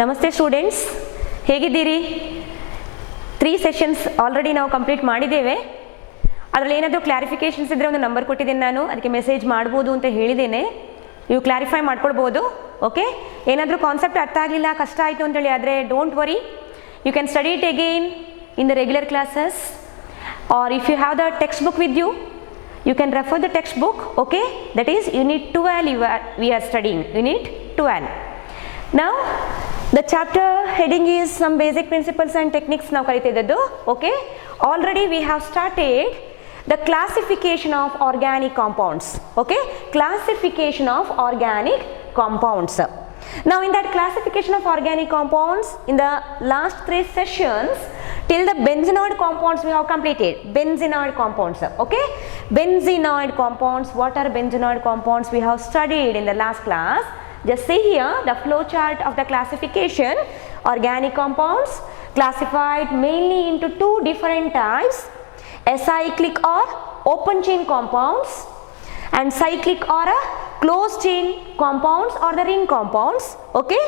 ನಮಸ್ತೆ ಸ್ಟೂಡೆಂಟ್ಸ್, ಹೇಗಿದ್ದೀರಿ? 3 sessions already ನಾವು ಕಂಪ್ಲೀಟ್ ಮಾಡಿದ್ದೇವೆ. ಅದರಲ್ಲಿ ಏನಾದರೂ ಕ್ಲಾರಿಫಿಕೇಷನ್ಸ್ ಇದ್ದರೆ ಒಂದು ನಂಬರ್ ಕೊಟ್ಟಿದ್ದೀನಿ ನಾನು, ಅದಕ್ಕೆ ಮೆಸೇಜ್ ಮಾಡ್ಬೋದು ಅಂತ ಹೇಳಿದ್ದೇನೆ. ನೀವು ಕ್ಲಾರಿಫೈ ಮಾಡ್ಕೊಳ್ಬೋದು. ಓಕೆ, ಏನಾದರೂ ಕಾನ್ಸೆಪ್ಟ್ ಅರ್ಥ ಆಗಲಿಲ್ಲ, ಕಷ್ಟ ಆಯಿತು ಅಂತೇಳಿ ಆದರೆ don't worry, you can study it again in the regular classes, or if you have the textbook with you, you can refer the textbook. Okay, that is unit 12 we are studying, unit 12. Now the chapter heading is some basic principles and techniques now kalitiddadu. Okay, already we have started the classification of organic compounds. Okay, classification of organic compounds. Now in that classification of organic compounds, in the last 3 sessions till the benzenoid compounds we have completed. Benzenoid compounds. Okay, benzenoid compounds, what are benzenoid compounds we have studied in the last class. Just see here the flow chart of the classification. Organic compounds classified mainly into 2 different types: acyclic or open chain compounds and cyclic or a closed chain compounds or the ring compounds. Okay,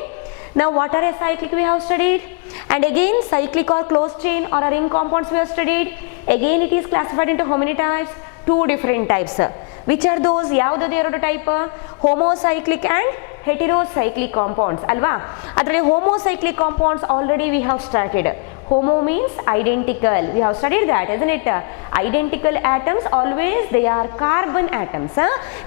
now what are acyclic we have studied, and again cyclic or closed chain or a ring compounds we have studied. Again it is classified into how many types? 2 different types. Which are those? ಯಾವುದು ಎರಡು type? ಹೋಮೋಸೈಕ್ಲಿಕ್ and heterocyclic compounds ಅಲ್ವಾ? ಅದರಲ್ಲಿ ಹೋಮೋಸೈಕ್ಲಿಕ್ compounds already we have started. Homo means identical, we have studied that, isn't it? Identical atoms always they are carbon atoms,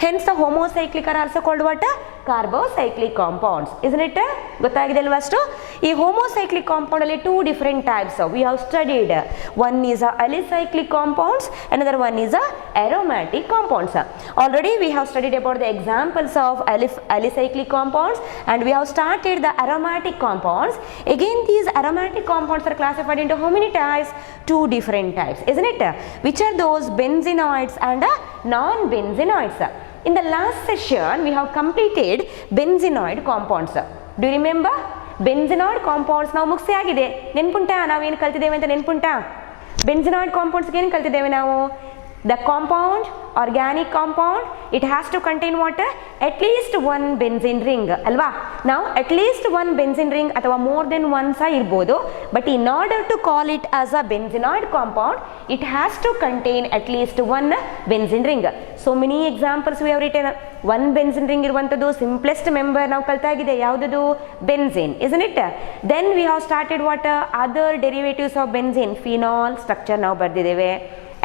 hence the homocyclic are also called what? Carbocyclic compounds, isn't it? ಗೊತ್ತಾಗಿದೆ ಅಲ್ವಾ ಅಷ್ಟು? ಈ ಹೋಮೋಸೈಕ್ಲಿಕ್ compound ಅಲ್ಲಿ 2 different types we have studied. One is a alicyclic compounds, another one is a aromatic compounds. Already we have studied about the examples of alicyclic compounds and we have started the aromatic compounds. Again these aromatic compounds are classified into how many types? 2 different types, isn't it? Which are those? Benzenoids and non-benzenoids. In the last session we have completed benzenoid compounds. Do you remember? Benzenoid compounds ನಾವು ಮುಗಿಸಿ ಆಗಿದೆ. ನೆನ್ಪುಂಟಾ ನಾವೇನು ಕಲ್ತಿದ್ದೇವೆ ಅಂತ? ನೆನ್ಪುಂಟಾ? benzenoid compounds ಏನು ಕಲ್ತಿದ್ದೇವೆ ನಾವು? The compound, organic compound, it has to contain what? At least 1 benzene ring ಅಲ್ವಾ? Now at least 1 benzene ring ಅಥವಾ more than 1 ಸಹ ಇರ್ಬೋದು, but in order to call it as a benzenoid compound it has to contain at least 1 benzene ring. So many examples we have written. 1 benzene ring ಇರುವಂಥದ್ದು simplest member ನಾವು ಕಲ್ತಾಗಿದೆ ಯಾವುದದು? benzene, isn't it? Then we have started what? Other derivatives of benzene. phenol structure ನಾವು ಬರೆದಿದ್ದೇವೆ,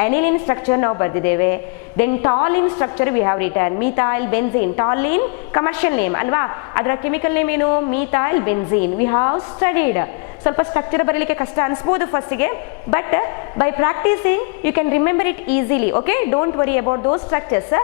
aniline structure ನಾವು ಬರೆದಿದ್ದೇವೆ, then toluene structure we have written, methyl benzene. toluene commercial name ಅಲ್ವಾ? ಅದರ chemical name ಏನು? methyl benzene. we have studied. ಸ್ವಲ್ಪ structure ಬರಲಿಕ್ಕೆ ಕಷ್ಟ ಅನಿಸ್ಬೋದು ಫಸ್ಟಿಗೆ, but by practising you can remember it easily. Okay, don't worry about those structures,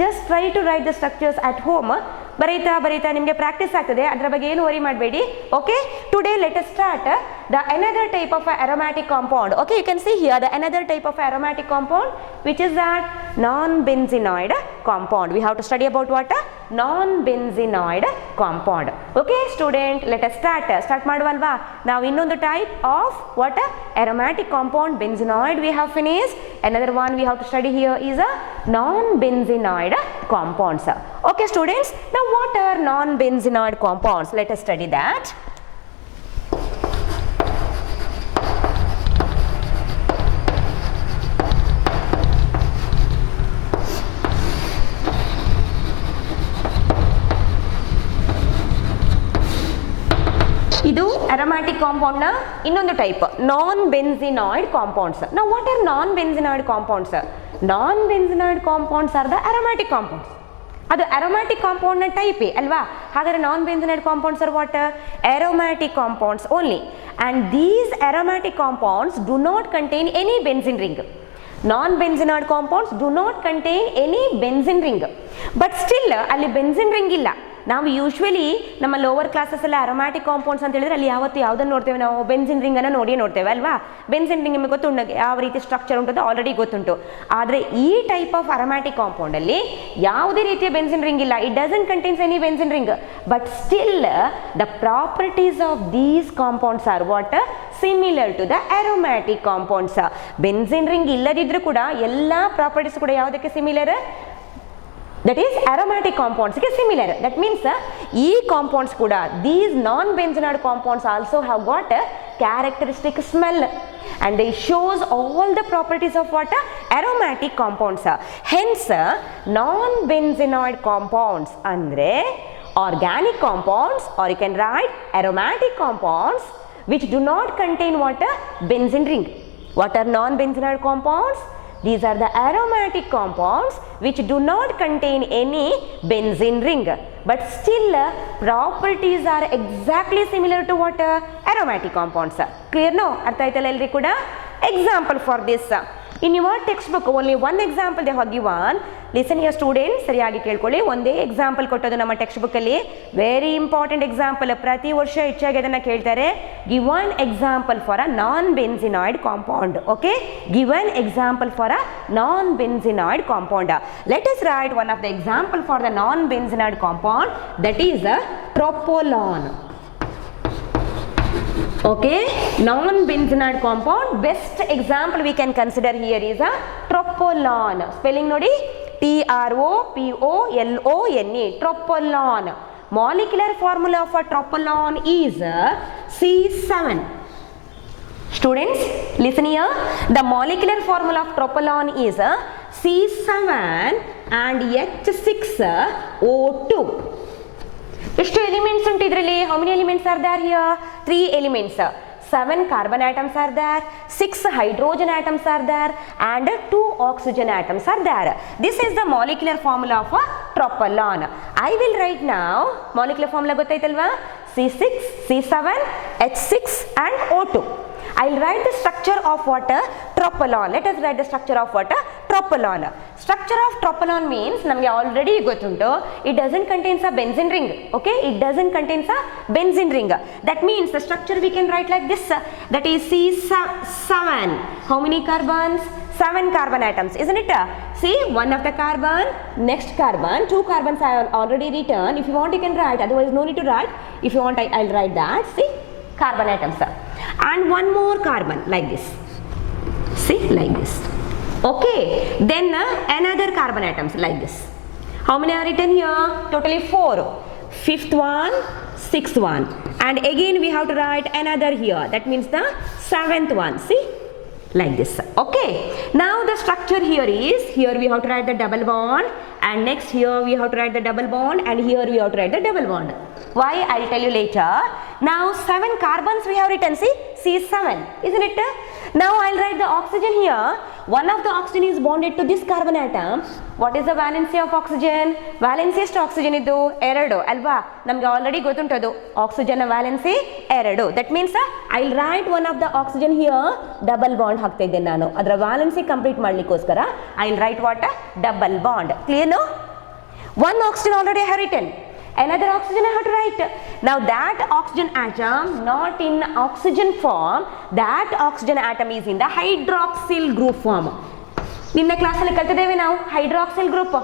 just try to write the structures at home. ಬರೀತಾ ಬರೀತಾ ನಿಮಗೆ ಪ್ರಾಕ್ಟೀಸ್ ಆಗ್ತದೆ, ಅದರ ಬಗ್ಗೆ ಏನು ವರಿ ಮಾಡಬೇಡಿ. Okay, today let us start the another type of aromatic compound. Okay, you can see here the another type of aromatic compound, which is that non-benzenoid compound. We have to study about what? Non-benzenoid compound. Okay student, let us start ಮಾಡುವಲ್ವಾ? ನಾವು ಇನ್ನೊಂದು type of what? Aromatic compound, benzenoid we have finished. Another one we have to study here is a non-benzenoid compounds. Okay students, now what are non-benzenoid compounds? Let us study that. ಇದು aromatic compound ನ ಇನ್ನೊಂದು type, non benzenoid compounds. ನಾವು what are non benzenoid compounds? Non benzenoid compounds are the aromatic compounds. ಅದು aromatic compound ನ ಟೈಪೇ ಅಲ್ವಾ? ಹಾಗಾದ್ರೆ non benzenoid compounds are what? aromatic compounds only, and these aromatic compounds do not contain any benzene ring. non-benzenoid compounds do not contain any benzene ring, but still ಅಲ್ಲಿ benzene ring ಇಲ್ಲ. ನಾವು usually ನಮ್ಮ lower classes ಎಲ್ಲ aromatic compounds ಅಂತ ಹೇಳಿದ್ರೆ ಅಲ್ಲಿ ಯಾವತ್ತು ಯಾವುದನ್ನು ನೋಡ್ತೇವೆ ನಾವು? ಬೆನ್ಸಿನ್ ರಿಂಗ್ ಅನ್ನು ನೋಡ್ತೇವೆ ಅಲ್ವಾ? ಬೆನ್ಸಿನ್ ರಿಂಗ್ ನಿಮಗೆ ಗೊತ್ತುಂಟು ಯಾವ ರೀತಿ ಸ್ಟ್ರಕ್ಚರ್ ಉಂಟು ಆಲ್ರೆಡಿ ಗೊತ್ತುಂಟು. ಆದರೆ ಈ ಟೈಪ್ ಆಫ್ ಅರೋಮ್ಯಾಟಿಕ್ ಕಾಂಪೌಂಡ್ ಅಲ್ಲಿ ಯಾವುದೇ ರೀತಿಯ ಬೆನ್ಸಿನ್ ರಿಂಗ್ ಇಲ್ಲ. It doesn't contains any benzene ring, but still the properties of these compounds are what? Similar to the aromatic compounds. Benzene ring ಇಲ್ಲದಿದ್ರೂ ಕೂಡ ಎಲ್ಲ ಪ್ರಾಪರ್ಟೀಸ್ ಕೂಡ ಯಾವುದಕ್ಕೆ similar? that is aromatic compounds ಗೆ similar. That means ಈ compounds ಕೂಡ, these non-benzenoid compounds also have got a characteristic smell and they shows all the properties of what? Aromatic compounds. Hence non-benzenoid compounds andre organic compounds, or you can write aromatic compounds which do not contain what? Benzene ring. What are non-benzenoid compounds? These are the aromatic compounds which do not contain any benzene ring, but still properties are exactly similar to what? Aromatic compounds. Clear now? Artha aitalla elri kuda? Example for this. In your textbook only one example they have given. Listen here students, ಸರಿಯಾಗಿ ಕೇಳ್ಕೊಳ್ಳಿ. ಒಂದೇ example ಕೊಟ್ಟದು ನಮ್ಮ text book ಅಲ್ಲಿ. Very important example, ಪ್ರತಿ ವರ್ಷ ಹೆಚ್ಚಾಗಿ ಅದನ್ನ ಕೇಳ್ತಾರೆ. Give one example for a non benzenoid compound. Okay, give one example for a non benzenoid compound. Let us write one of the example for the non benzenoid compound, that is a tropolone. Okay, non-benzenoid compound, best example we can consider here is a tropolone. Spelling nodi, Tropolone, tropolone. Molecular formula of a tropolone is C7. Students, listen here. The molecular formula of tropolone is C7 and H6O2. ಎಷ್ಟು elements ಉಂಟು ಇದರಲ್ಲಿ? How many elements are there here? 3 elements. 7 carbon atoms are there, 6 hydrogen atoms are there, and 2 oxygen atoms are there. This is the molecular formula of a tropolone. I will write now molecular formula ಗೊತ್ತಾಯ್ತಲ್ವಾ? C6, C7, H6 and O2. I'll write the structure of what? Tropolone. Let us write the structure of what? Tropolone. Structure of tropolone means ನಮಗೆ already ಗೊತ್ತುಂಟು. It doesn't contain a benzene ring. Okay, it doesn't contain a benzene ring. That means the structure we can write like this. That is C7. How many carbons? 7 carbon atoms, isn't it? See, one of the carbon, next carbon, 2 carbons I have already written. If you want you can write, otherwise no need to write. If you want I'll write that. See, carbon atoms. And one more carbon like this. See, like this. Okay, then another carbon atoms like this. How many are written here? Totally 4. Fifth one, sixth one, and again we have to write another here. That means the 7th one. See, like this. Okay, now the structure here is, here we have to write the double bond, and next here we have to write the double bond, and here we have to write the double bond. Why? I'll tell you later. Now 7 carbons we have written. See, C7, isn't it? Now I'll write the oxygen here. One of the oxygen is bonded to this carbon atom. What is the valency of oxygen? Valency ಎಷ್ಟು oxygen ಇದ್ದು? 2 ಅಲ್ವಾ? ನಮಗೆ already ಗೊತ್ತುಂಟದು. Oxygen valency 2. That means I'll write one of the oxygen here, double bond ಹಾಕ್ತಾ ಇದ್ದೇನೆ ನಾನು. ಅದರ valency complete ಮಾಡಲಿಕ್ಕೋಸ್ಕರ I'll write what? Double bond. Clear no? One oxygen already I have written. Another oxygen I have to write. Now that oxygen atom not in oxygen form, that oxygen atom is in the hydroxyl group form. ನಿನ್ನೆ ಕ್ಲಾಸಲ್ಲಿ ಕಲ್ತಿದ್ದೇವೆ ನಾವು hydroxyl group.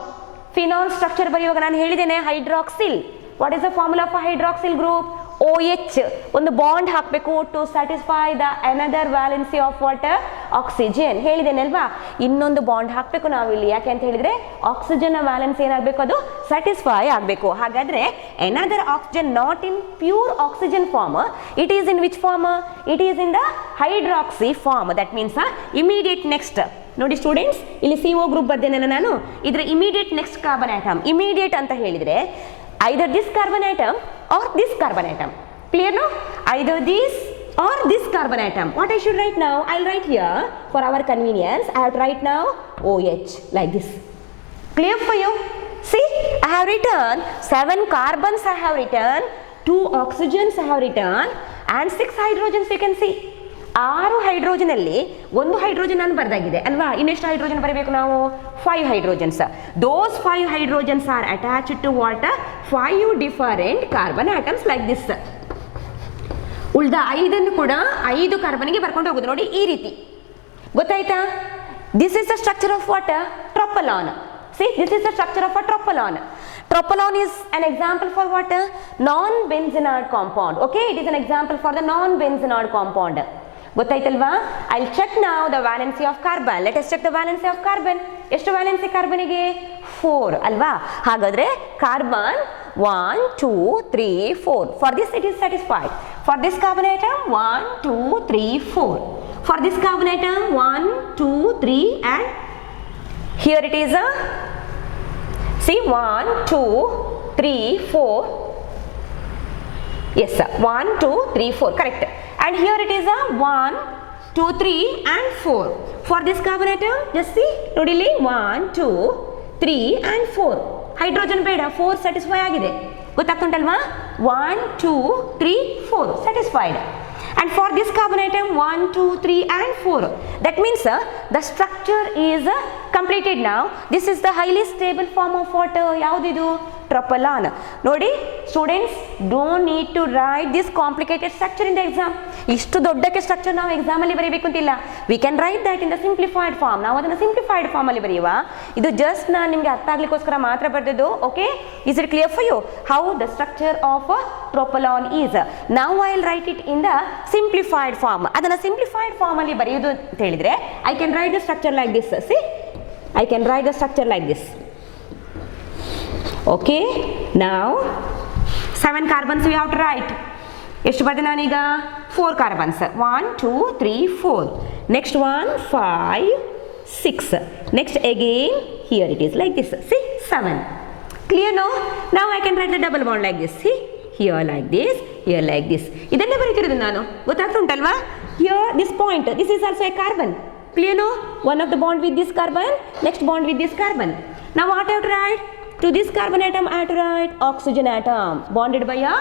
Phenol structure ಬರೆಯುವಾಗ ನಾನು ಹೇಳಿದ್ದೇನೆ hydroxyl. What is the formula for hydroxyl group? OH. ಒಂದು bond ಹಾಕಬೇಕು to satisfy the another valency of water oxygen. ಹೇಳಿದ್ದೇನೆ ಅಲ್ವಾ? ಇನ್ನೊಂದು ಬಾಂಡ್ ಹಾಕಬೇಕು ನಾವು ಇಲ್ಲಿ. ಯಾಕೆ ಅಂತ ಹೇಳಿದ್ರೆ ಆಕ್ಸಿಜನ್ ವ್ಯಾಲೆನ್ಸಿ ಏನಾಗಬೇಕು? ಅದು ಸ್ಯಾಟಿಸ್ಫೈ ಆಗಬೇಕು. ಹಾಗಾದ್ರೆ another oxygen not in pure oxygen form, it is in which form? It is in the hydroxy form. That means immediate next ನೋಡಿ ಸ್ಟೂಡೆಂಟ್ಸ್, ಇಲ್ಲಿ CO ಗ್ರೂಪ್ ಬರ್ದೇನೆ ನಾನು. ಇದರ immediate next carbon atom, immediate ಅಂತ ಹೇಳಿದ್ರೆ either this carbon atom or this carbon atom. Clear no? Either this or this carbon atom. What I should write now? I'll write here for our convenience. I have to write now OH like this. Clear for you? See, I have written 7 carbons I have written, 2 oxygens I have written, and 6 hydrogens you can see. 6 hydrogen ಅಲ್ಲಿ 1 hydrogen ನಾನು ಬರ್ದಾಗಿದೆ ಅಲ್ವಾ? ಇನ್ನೆಷ್ಟು hydrogen ಬರಬೇಕು ನಾವು? 5 hydrogens. Those 5 hydrogens are attached to what? 5 different carbon atoms like this. ಉಳಿದ 5 ಕೂಡ 5 ಕಾರ್ಬನ್ಗೆ ಬರ್ಕೊಂಡು ಹೋಗುದು ನೋಡಿ ಈ ರೀತಿ. ಗೊತ್ತಾಯ್ತಾ? This is the structure of what? Tropolone. See, this is the structure of a tropolone. Tropolone is an example for what? Non-benzenoid compound. Okay, it is an example for the non-benzenoid compound. ಗೊತ್ತಾಯ್ತಲ್ವಾ? I'll check now the valency of carbon. Let us check the valency of carbon. ಎಷ್ಟು valency ಕಾರ್ಬನ್ಗೆ? 4 ಅಲ್ವಾ? ಹಾಗಾದ್ರೆ carbon 1 2 3 4. For this it is satisfied. For this carbon atom 1 2 3 4. For this carbon atom 1 2 3 and here it is a see 1 2 3 4. Yes sir, 1 2 3 4 correct. And here it is a 1 2 3 and 4. For this carbon atom just see nodili 1 2 3 and 4. Hydrogen ಬೇಡ, 4 satisfy ಆಗಿದೆ. ಗೊತ್ತಾಗ್ತುಂಟಲ್ವಾ? 1 2 3 4 satisfied. And for this carbon atom 1 2 3 and 4. That means the structure is completed now. This is the highly stable form of water. ಯಾವುದಿದು? Tropolon. ನೋಡಿ students, don't need to write this complicated structure in the exam. ಇಷ್ಟು ದೊಡ್ಡಕ್ಕೆ structure ನಾವು ಎಕ್ಸಾಮಲ್ಲಿ ಬರೀಬೇಕು ಅಂತಿಲ್ಲ. We can write that in the simplified form. ನಾವು ಅದನ್ನು ಸಿಂಪ್ಲಿಫೈಡ್ ಫಾರ್ಮಲ್ಲಿ ಬರೆಯುವ. ಇದು ಜಸ್ಟ್ ನಾನು ನಿಮಗೆ ಅರ್ಥ ಆಗ್ಲಿಕ್ಕೋಸ್ಕರ ಮಾತ್ರ ಬರೆದದ್ದು. Okay, is it clear for you how the structure of tropolone is? ನಾವು I will write it in the simplified form. ಅದನ್ನು ಸಿಂಪ್ಲಿಫೈಡ್ ಫಾರ್ಮಲ್ಲಿ ಬರೆಯೋದು ಅಂತ ಹೇಳಿದರೆ I can write the structure like this. See, I can write the structure like this. Okay, now 7 carbons we have to write. ಎಷ್ಟು ಬರೆದೆ ನಾನೀಗ? 4 carbons. 1 2 3 4. Next one 5 6. Next again here it is like this. See, 7. Clear now? Now I can write the double bond like this. See, here like this, here like this. ಇದನ್ನೇ ಬರೀತಿರೋದು ನಾನು. ಗೊತ್ತಾಗ್ತುಂಟಲ್ವಾ? Here this point, this is also a carbon. Clear now? One of the bond with this carbon, next bond with this carbon. Now what I have to write? To this carbon atom I have to write oxygen atom bonded by a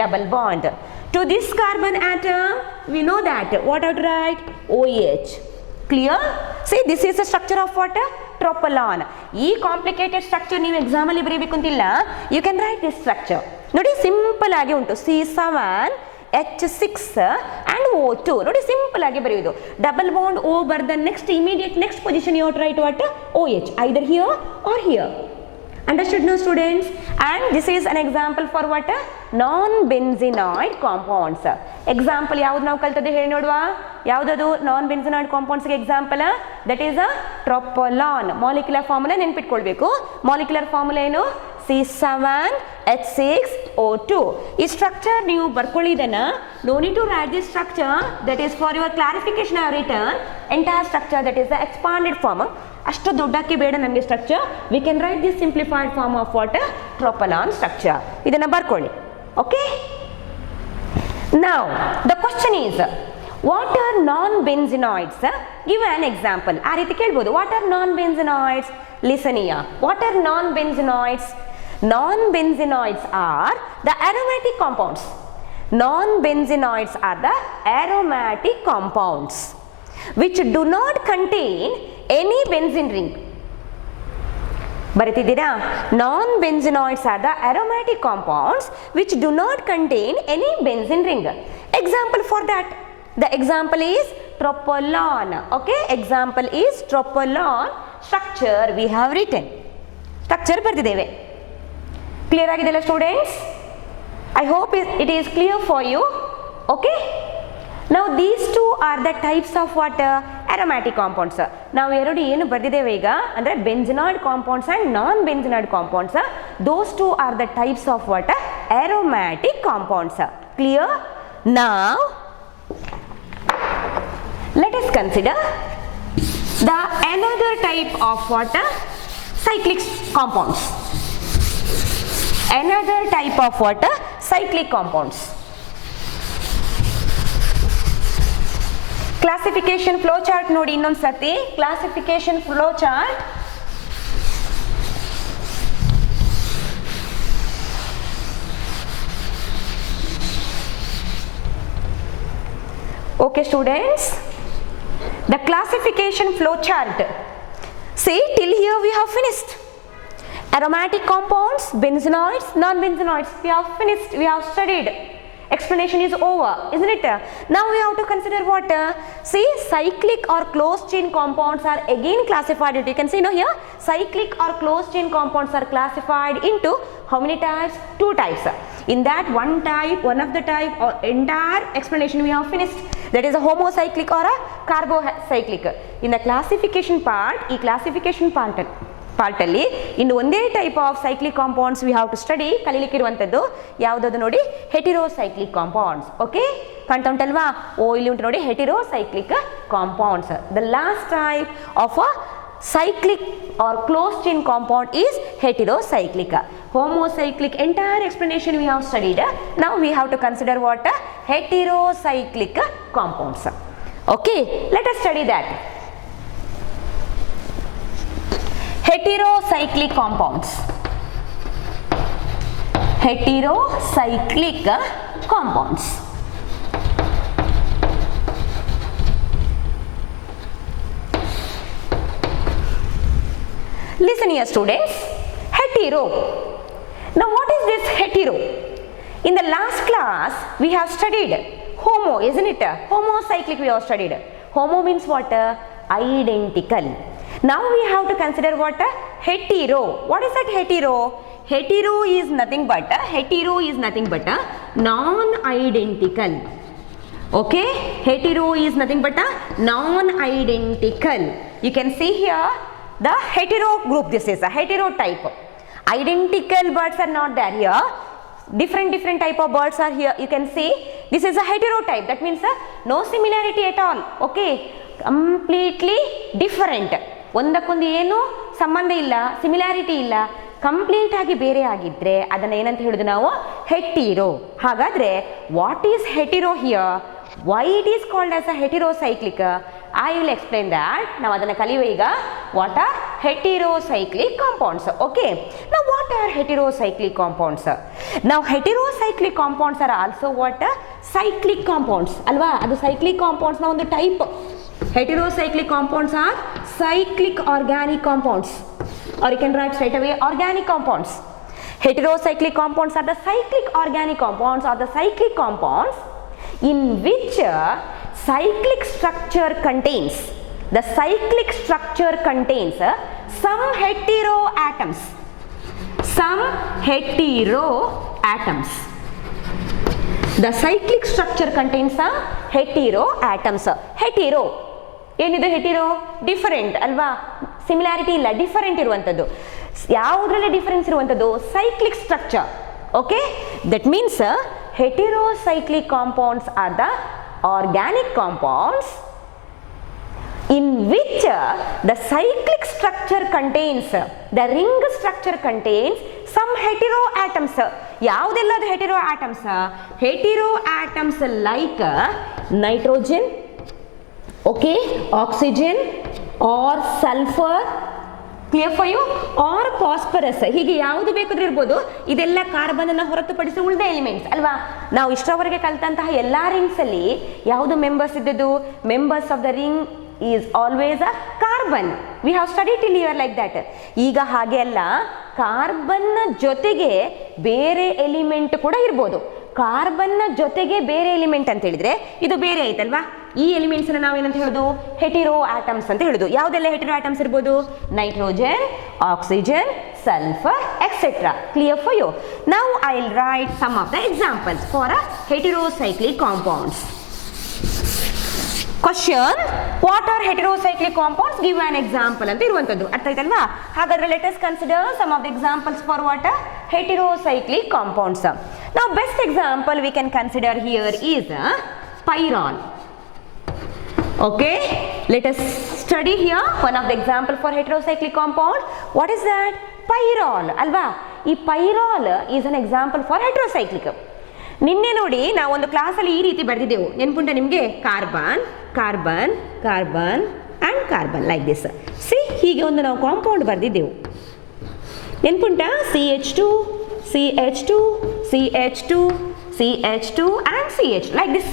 double bond. To this carbon atom we know that what I have to write? OH. Clear? See, this is the structure of what? Tropolon. ಈ complicated structure ನೀವು ಎಕ್ಸಾಮಲ್ಲಿ ಬರೀಬೇಕು ಅಂತಿಲ್ಲ. You can write this structure. ನೋಡಿ simple ಆಗಿ ಉಂಟು. C7 H6 and O2. ನೋಡಿ simple ಆಗಿ ಬರೆಯುವುದು. ಡಬಲ್ ಬಾಂಡ್ O ಬರ್ದ next immediate next position you have to write what? OH either here or here. Understood now students? And this is an example for what? Non-benzenoid compounds. Example ಯಾವುದು ನಾವು ಕಲ್ತದ್ದು ಹೇಳಿ ನೋಡುವ. ಯಾವುದದು non benzenoid ಕಾಂಪೌಂಡ್ಸ್ಗೆ example? That is a tropolone. Molecular formula ನೆನ್ಪಿಟ್ಕೊಳ್ಬೇಕು. Molecular formula ಏನು? C7H6O2. ಈ ಸ್ಟ್ರಕ್ಚರ್ ನೀವು ಬರ್ಕೊಳ್ಳಿ ಇದನ್ನ. No need to write this structure. That is for your clarification. I return entire structure that is the expanded form. ಅಷ್ಟು ದೊಡ್ಡಕ್ಕೆ ಬೇಡ ನಮಗೆ structure. We can write this simplified form of what? Tropolone structure. ಇದನ್ನು ಬರ್ಕೊಳ್ಳಿ. Okay, now the question is what are non ಬೆನ್ಸಿನಾಯ್ಡ್ಸ್? Give an example. ಆ ರೀತಿ ಕೇಳ್ಬೋದು. What are non benzenoids? Listen here. What are non benzenoids? Non-benzenoids are the aromatic compounds. Non-benzenoids are the aromatic compounds which do not contain any benzene ring. ಬರೀತಿದ್ದೀರಾ? Non-benzenoids are the aromatic compounds which do not contain any benzene ring. Example for that. The example is tropolon. Okay, example is tropolon. Structure we have written. Structure ಬರೆದಿದ್ದೇವೆ. Clear ಆಗಿದೆಯಲ್ಲ students? I hope it is clear for you. Okay, ನಾವು these two are the types of what? Aromatic compounds. ನಾವು ಎರಡು ಏನು ಬರೆದಿದ್ದೇವೆ ಈಗ ಅಂದರೆ benzenoid compounds and non benzenoid compounds. Those two are the types of what? Aromatic compounds. Clear? ನಾವ್ let us consider the another type of what? Cyclic compounds. Another type of what? Cyclic compounds. Classification flow chart ನೋಡಿ ಇನ್ನೊಂದು ಸತಿ. Classification flow chart. Okay students, the classification flow chart. See, till here we have finished. Aromatic compounds, benzenoids, non-benzenoids, we have finished, we have studied. Explanation is over, isn't it? Now we have to consider what? See, cyclic or closed chain compounds are again classified into, you can see now here, cyclic or closed chain compounds are classified into How many types? 2 types. In that one of the type or entire explanation we have finished. That is a homocyclic or a carbocyclic. In the classification part, ಈ classification part ಅಲ್ಲಿ ಇನ್ನು ಒಂದೇ type of cyclic compounds we have to study, ಕಲೀಲಿಕ್ಕಿರುವಂಥದ್ದು ಯಾವುದದು ನೋಡಿ, heterocyclic compounds. Okay, ಕಾಣ್ತಾ ಉಂಟಲ್ವಾ? ಇಲ್ಲಿ ಉಂಟು ನೋಡಿ, heterocyclic compounds. The last type of a cyclic or closed chain compound is heterocyclic. Homocyclic entire explanation we have studied. Now we have to consider what? Heterocyclic compounds. Okay, let us study that. Heterocyclic compounds. Heterocyclic compounds. Listen here students, hetero. Now what is this hetero? In the last class we have studied homo, isn't it? Homocyclic we have studied. Homo means what? Identical. Now we have to consider what? Hetero. What is that hetero? Hetero is nothing but non-identical. Okay, hetero is nothing but a non-identical. You can see here the hetero group. This is a hetero type. Identical birds are not there here. Different type of birds are here. You can see this is a hetero type. That means no similarity at all. Okay, completely different. ಒಂದಕ್ಕೊಂದು ಏನು ಸಂಬಂಧ ಇಲ್ಲ, similarity ಇಲ್ಲ, complete ಆಗಿ ಬೇರೆ ಆಗಿದ್ರೆ ಅದನ್ನ ಏನಂತ ಹೇಳುದು ನಾವು? ಹೆಟಿರೋ. ಹಾಗಾದ್ರೆ what is ಹೆಟಿರೋ here? Why it is called as a heterocyclic? I will explain that. ನಾವು ಅದನ್ನು ಕಲಿಯುವ ಈಗ. What are heterocyclic compounds? Okay. Now what are heterocyclic compounds? Now heterocyclic compounds are also what? Cyclic compounds. ಅಲ್ವಾ? ಅದು cyclic compounds ನ ಒಂದು type. Heterocyclic compounds are cyclic organic compounds. Or you can write straight away organic compounds. Heterocyclic compounds are the cyclic organic compounds or the cyclic compounds in which cyclic structure contains some hetero atoms. The cyclic structure contains some hetero atoms. Hetero ಏನಿದೆ? ಹೆಟಿರೋ different ಅಲ್ವಾ? Similarity ಇಲ್ಲ, different ಇರುವಂಥದ್ದು. ಯಾವುದರಲ್ಲಿ difference ಇರುವಂಥದ್ದು? Cyclic structure. Okay, that means heterocyclic compounds are the organic compounds in which the cyclic structure contains, the ring structure contains some hetero atoms. ಯಾವುದೆಲ್ಲ ಅದು hetero atoms? Hetero atoms like nitrogen, okay, oxygen or sulfur, clear for you, or phosphorus. ಹೀಗೆ ಯಾವುದು ಬೇಕಾದ್ರೂ ಇರ್ಬೋದು. ಇದೆಲ್ಲ carbon ಅನ್ನು ಹೊರತುಪಡಿಸಿ ಉಳಿದ ಎಲಿಮೆಂಟ್ಸ್ ಅಲ್ವಾ? ನಾವು ಇಷ್ಟರವರೆಗೆ ಕಲಿತಂತಹ ಎಲ್ಲ ರಿಂಗ್ಸ್ ಅಲ್ಲಿ ಯಾವುದು ಮೆಂಬರ್ಸ್ ಇದ್ದದ್ದು? Members of the ring is always a carbon. We have study till your like that. ಈಗ ಹಾಗೆ ಅಲ್ಲ, ಕಾರ್ಬನ್ ಜೊತೆಗೆ ಬೇರೆ ಎಲಿಮೆಂಟ್ ಕೂಡ ಇರ್ಬೋದು. ಕಾರ್ಬನ್ನ ಜೊತೆಗೆ ಬೇರೆ ಎಲಿಮೆಂಟ್ ಅಂತ ಹೇಳಿದ್ರೆ ಇದು ಬೇರೆ ಆಯ್ತಲ್ವಾ? ಈ ಎಲಿಮೆಂಟ್ಸ್ ನಾವು ಏನಂತ ಹೇಳೋದು? ಹೆಟಿರೋ ಆಟಮ್ಸ್ ಅಂತ ಹೇಳೋದು. ಯಾವುದೆಲ್ಲ ಹೆಟಿರೋ ಆಟಮ್ಸ್ ಇರ್ಬೋದು? Nitrogen, oxygen, sulphur, etcetera. Clear for you? Now I will write some of the examples for a heterocyclic compounds. Question, what are heterocyclic compounds? Give an example ಅಂತ ಇರುವಂಥದ್ದು. ಅರ್ಥ ಆಯ್ತಲ್ವಾ? ಹಾಗಾದ್ರೆ let us consider some of the examples for what? heterocyclic compounds. Now best example we can consider here is pyrrole. Okay, let us study here one of the example for heterocyclic compound. What is that? Pyrrole alva. ಈ pyrrole is an example for heterocyclic. ನಿನ್ನೆ ನೋಡಿ ನಾವು ಒಂದು ಕ್ಲಾಸಲ್ಲಿ ಈ ರೀತಿ ಬರೆದಿದ್ದೆವು, ನೆನಪುಂಟ ನಿಮಗೆ? Carbon carbon carbon and carbon like this. See, ಹೀಗೆ ಒಂದು ನಾವು ಕಾಂಪೌಂಡ್ ಬರೆದಿದ್ದೆವು, ನೆನಪುಂಟ? CH2 CH2 CH2 CH2 and CH like this.